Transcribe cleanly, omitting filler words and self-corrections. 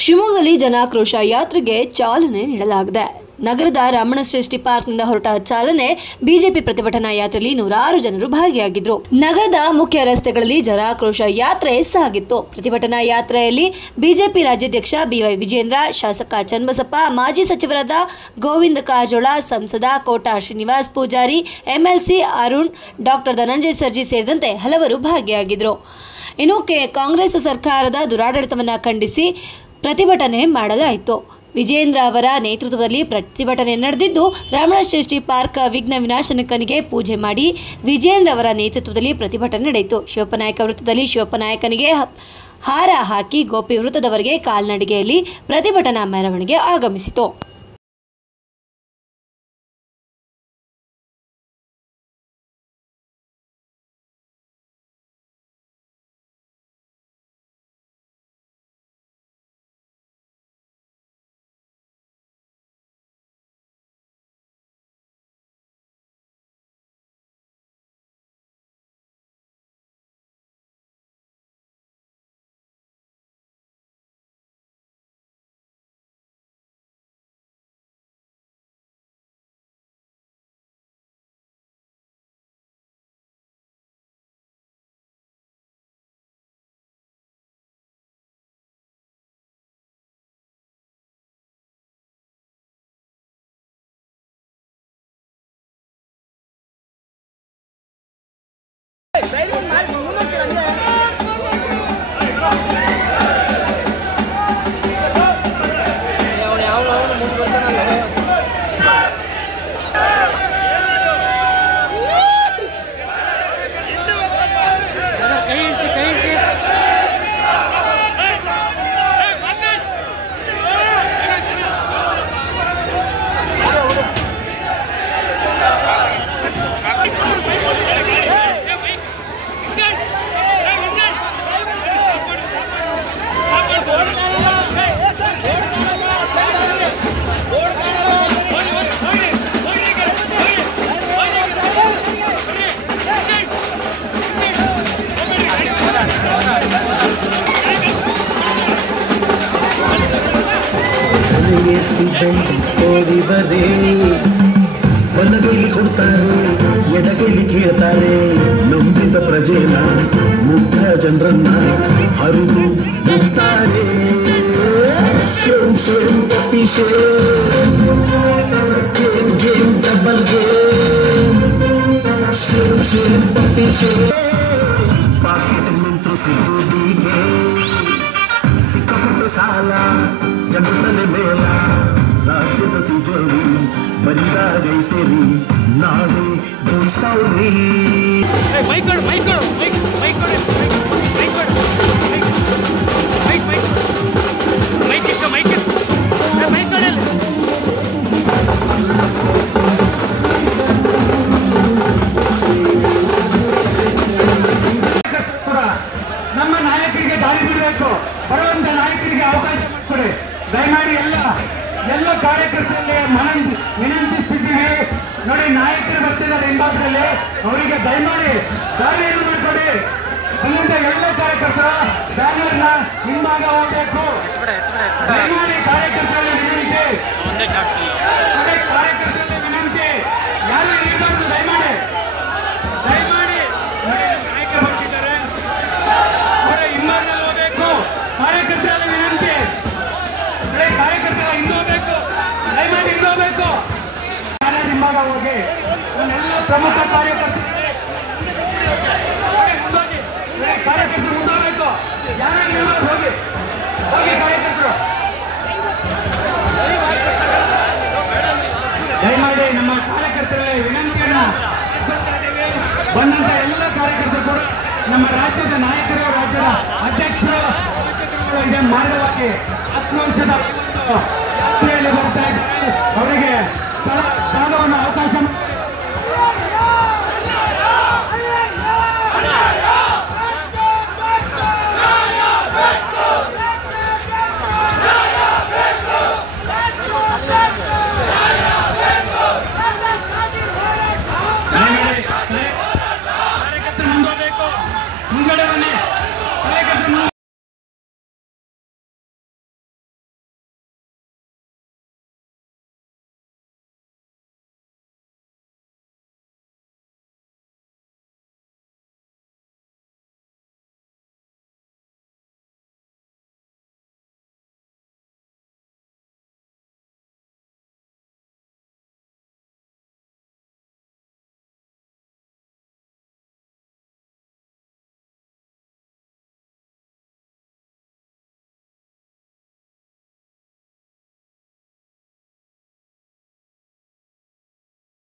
ಶಿವಮೊಗ್ಗದಲ್ಲಿ ಜನಾಕ್ರೋಶ ಯಾತ್ರೆಗೆ ಚಾಲನೆ ನೀಡಲಾಗಿದೆ. ನಗರದ ರಮಣಶ್ರೇಷ್ಠಿ ಪಾರ್ಕ್ನಿಂದ ಹೊರಟ ಚಾಲನೆ ಬಿಜೆಪಿ ಪ್ರತಿಭಟನಾ ಯಾತ್ರೆಯಲ್ಲಿ ನೂರಾರು ಜನರು ಭಾಗಿಯಾಗಿದ್ದರು. ನಗರದ ಮುಖ್ಯ ರಸ್ತೆಗಳಲ್ಲಿ ಜನಾಕ್ರೋಶ ಯಾತ್ರೆ ಸಾಗಿತ್ತು. ಪ್ರತಿಭಟನಾ ಯಾತ್ರೆಯಲ್ಲಿ ಬಿಜೆಪಿ ರಾಜ್ಯಾಧ್ಯಕ್ಷ ಬಿವೈ ವಿಜೇಂದ್ರ, ಶಾಸಕ ಚನ್ನಬಸಪ್ಪ, ಮಾಜಿ ಸಚಿವರಾದ ಗೋವಿಂದ ಕಾರಜೋಳ, ಸಂಸದ ಕೋಟಾ ಶ್ರೀನಿವಾಸ್ ಪೂಜಾರಿ, ಎಂಎಲ್ಸಿ ಅರುಣ್, ಡಾಕ್ಟರ್ ಧನಂಜಯ ಸರ್ಜಿ ಸೇರಿದಂತೆ ಹಲವರು ಭಾಗಿಯಾಗಿದ್ದರು. ಇನ್ನು ಕಾಂಗ್ರೆಸ್ ಸರ್ಕಾರದ ದುರಾಡಳಿತವನ್ನು ಖಂಡಿಸಿ ಪ್ರತಿಭಟನೆ ಮಾಡಲಾಯಿತು. ವಿಜೇಂದ್ರ ಅವರ ನೇತೃತ್ವದಲ್ಲಿ ಪ್ರತಿಭಟನೆ ನಡೆದಿದ್ದು, ರಮಣಶ್ರೇಷ್ಠಿ ಪಾರ್ಕ್ ವಿಘ್ನ ವಿನಾಶಕನಿಗೆ ಪೂಜೆ ಮಾಡಿ ವಿಜೇಂದ್ರ ಅವರ ನೇತೃತ್ವದಲ್ಲಿ ಪ್ರತಿಭಟನೆ ನಡೆಯಿತು. ಶಿವಪ್ಪನಾಯಕ ವೃತ್ತದಲ್ಲಿ ಶಿವಪ್ಪನಾಯಕನಿಗೆ ಹಾರ ಹಾಕಿ ಗೋಪಿ ವೃತ್ತದವರೆಗೆ ಕಾಲ್ನಡಿಗೆಯಲ್ಲಿ ಪ್ರತಿಭಟನಾ ಮೆರವಣಿಗೆ ಆಗಮಿಸಿತು. ಬಲಗೈಲಿ ಕೊಡ್ತಾರೆ, ಎಡಗೈಲಿ ಕೇಳ್ತಾರೆ. ನಂಬಿದ ಪ್ರಜೆನ, ಮುಗ್ಧ ಜನರನ್ನ ಹರಿದು ಮುಗ್ತಾರೆ. Shame shame puppy shame, game game double game. Shame shame puppy shame. Pocket ನಿಂತು ಸಿದ್ದು ಬೀಗೆ, ಸಿಕ್ಕಾಪಟ್ಟು ಸಾಲ ಜನತಲೆ ಮೇಲ. ರಾಜ್ಯದ ತಿಜೋರಿ ಬರಿದಾಗೈತೆರಿ, ನಾಳೆ ದೋಸ್ತಾವ್ರಿ. ನಮ್ಮ ನಾಯಕರಿಗೆ ದಾರಿ ಬಿಡಬೇಕು, ಬರುವಂತ ನಾಯಕರಿಗೆ ಅವಕಾಶ ಕೊಡಿ ದಯಮಾಡಿ. ಎಲ್ಲ ಕಾರ್ಯಕರ್ತರಿಗೆ ವಿನಂತಿಸ್ತಿದ್ದೀವಿ. ನೋಡಿ, ನಾಯಕರು ಬರ್ತಿದ್ದಾರೆ ಹಿಂಭಾಗದಲ್ಲಿ, ಅವರಿಗೆ ದಯಮಾಡಿ ದಾರಿಯನ್ನು ಮಾಡಿಕೊಡಿ. ಬಂದಂತ ಎಲ್ಲ ಕಾರ್ಯಕರ್ತರ ಬ್ಯಾನರ್ನ ಹಿಂಭಾಗ ಹೋಗಬೇಕು. ದಯಮಾಡಿ ಕಾರ್ಯಕರ್ತರಲ್ಲಿ ವಿನಂತಿ, ಕಾರ್ಯಕರ್ತರಲ್ಲಿ ವಿನಂತಿ, ಯಾರು ಇರಬಾರ್ದು. ದಯಮಾಡಿ ನಾಯಕರು ಬರ್ತಿದ್ದಾರೆ, ಹಿಂಭಾಗ ಹೋಗಬೇಕು. ಕಾರ್ಯಕರ್ತರಲ್ಲಿ ವಿನಂತಿ, ಕಾರ್ಯಕರ್ತರ ಹಿಂದೋಗ್ಬೇಕು, ದಯಮಾಡಿ ಹಿಂದೋಗ್ಬೇಕು. ಹಿಂಭಾಗ ಹೋಗಿ ಎಲ್ಲ ಪ್ರಮುಖ ಕಾರ್ಯಕರ್ತರು ಮುಂದೋಗ್ಬೇಕು. ಯಾರು ಹೋಗಿ ಕಾರ್ಯಕರ್ತರು ದಯಮಾಡಿ ನಮ್ಮ ಕಾರ್ಯಕರ್ತರಲ್ಲಿ ವಿನಂತಿಯನ್ನ ಬಂದಂತ ಎಲ್ಲ ಕಾರ್ಯಕರ್ತರು ಕೂಡ ನಮ್ಮ ರಾಜ್ಯದ ನಾಯಕರು, ರಾಜ್ಯದ ಅಧ್ಯಕ್ಷರು ಇದನ್ನು ಮಾಡುವಾಗಿ 10 ವರ್ಷದ